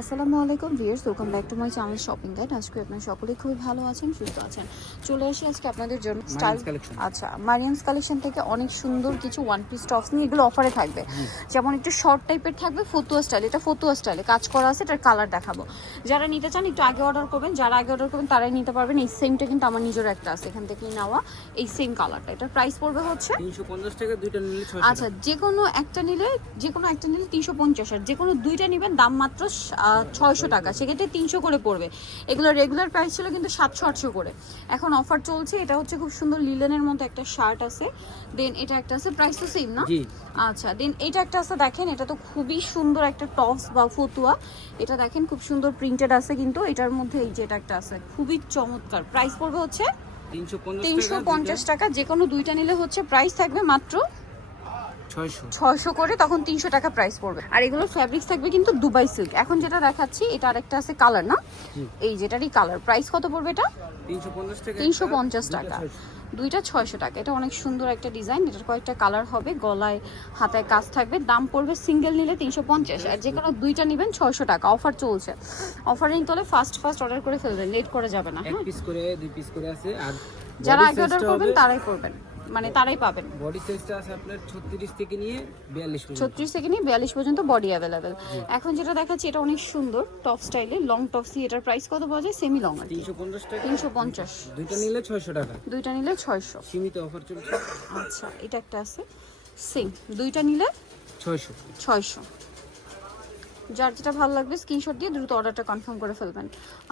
আসসালামু আলাইকুম viewers welcome back to my channel shopping guide আজকে আপনারা সকলেই খুবই ভালো আছেন সুস্থ আছেন। চলে আসি আজকে আপনাদের জন্য স্টাইল আচ্ছা মারিয়ামস কালেকশন থেকে অনেক সুন্দর কিছু ওয়ান পিস টপস নিয়ে এগুলো অফারে থাকবে। যেমন একটু শর্ট টাইপের থাকবে ফতুয়া স্টাইল এটা ফতুয়া স্টাইলে কাজ করা আছে এটার কালার দেখাবো। যারা নিতে চান একটু আগে অর্ডার করবেন। যারা আগে অর্ডার করবেন তারাই নিতে পারবেন। এই সেমটা কিন্তু আমার নিজের একটা আছে এখান থেকে নেওয়া। এই সেম কালারটা এটার প্রাইস পড়বে হচ্ছে টাকা দুইটা নিলে আচ্ছা যে কোনো একটা নিলে যে কোনো একটা নিলে তিনশো পঞ্চাশ। আর যে কোনো দুইটা নেবেন দাম মাত্র ছয়শো টাকা। সেক্ষেত্রে তিনশো করে পড়বে। এগুলো রেগুলার প্রাইস ছিল কিন্তু সাতশো আটশো করে। এখন অফার চলছে। এটা হচ্ছে খুব সুন্দর লিলেনের মতো একটা শার্ট আছে। দেন এটা একটা আছে প্রাইস তো সেম না? আচ্ছা দেন এটা একটা আছে দেখেন এটা তো খুবই সুন্দর একটা টপস বা ফতুয়া। এটা দেখেন খুব সুন্দর প্রিন্টেড আছে কিন্তু। এটার মধ্যে এই যে এটা একটা আছে খুবই চমৎকার। প্রাইস পড়বে হচ্ছে তিনশো তিনশো পঞ্চাশ টাকা। যে কোনো দুইটা নিলে হচ্ছে প্রাইস থাকবে মাত্র ছয়শো। করে তখন তিনশো টাকা প্রাইস পড়বে। আর এগুলো ফ্যাব্রিক্স থাকবে কিন্তু দুবাই সিল্ক এখন যেটা দেখাচ্ছি এটা আরেকটা আছে কালার না? এই যেটারই কালার প্রাইস কত পড়বে এটা? তিনশো পঞ্চাশ টাকা দুইটা ছয়শো। টাকা। এটা অনেক সুন্দর একটা ডিজাইন এটার কয়েকটা কালার হবে। গলায় হাতায় কাজ থাকবে। দাম পড়বে সিঙ্গেল নিলে তিনশো পঞ্চাশ। আর যে কোনো দুইটা নেবেন ছয়শো টাকা। অফার চলছে। অফারিং তোলে ফার্স্ট ফার্স্ট অর্ডার করে ফেলবেন। লেট করে যাবে না হ্যাঁ? যারা আগে অর্ডার করবেন তারাই করবেন। মানে তারাই পাবেন। বডি সাইজটা আছে আপনার ছত্রিশ থেকে নিয়ে বিয়াল্লিশ পর্যন্ত। ছত্রিশ থেকে নিয়ে বিয়াল্লিশ পর্যন্ত বডি অ্যাভেলেবেল এখন যেটা দেখাচ্ছি এটা অনেক সুন্দর টপ স্টাইলে লং টপসি এটার প্রাইস কত পাওয়া যায়? সেমি লং আর কি। তিনশো পঞ্চাশ টাকা। তিনশো পঞ্চাশ। দুইটা নিলে ছয়শো টাকা। দুইটা নিলে ছয়শো। সীমিত অফার চলছে। আচ্ছা এটা একটা আছে। সেম দুইটা নিলে ছয়শো। ছয়শো। যার যেটা ভালো লাগবে স্ক্রিনশট দিয়ে দ্রুত অর্ডারটা কনফার্ম করে ফেলবেন।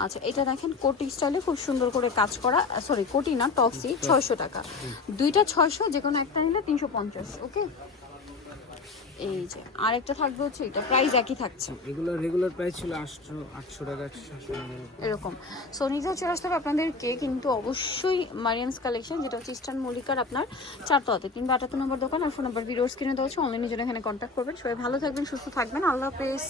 আচ্ছা এটা দেখেন কোটি স্টাইলে খুব সুন্দর করে কাজ করা সরি কোটি না টপসি ছয়শো টাকা। দুইটা ছয়শো যে কোনো একটা নিলে তিনশো পঞ্চাশ ওকে এই যে আরেকটা থাকবে হচ্ছে এটা প্রাইস একই থাকছে। এগুলো রেগুলার প্রাইস ছিল আটশো আটশো টাকা এরকম। সো নিজেও চলে আসতে হবে আপনাদেরকে কিন্তু অবশ্যই মারিয়ামস কালেকশন যেটা হচ্ছে ইস্টার্ন মল্লিকার আপনার চারতলাতে কিংবা আটাত্তর নম্বর দোকান আর ফোন নাম্বার ভিডিওস কিনে দেওয়া হচ্ছে অনলাইনে জন্য এখানে কন্ট্যাক্ট করবেন। সবাই ভালো থাকবেন সুস্থ থাকবেন আল্লাহ হাফেজ।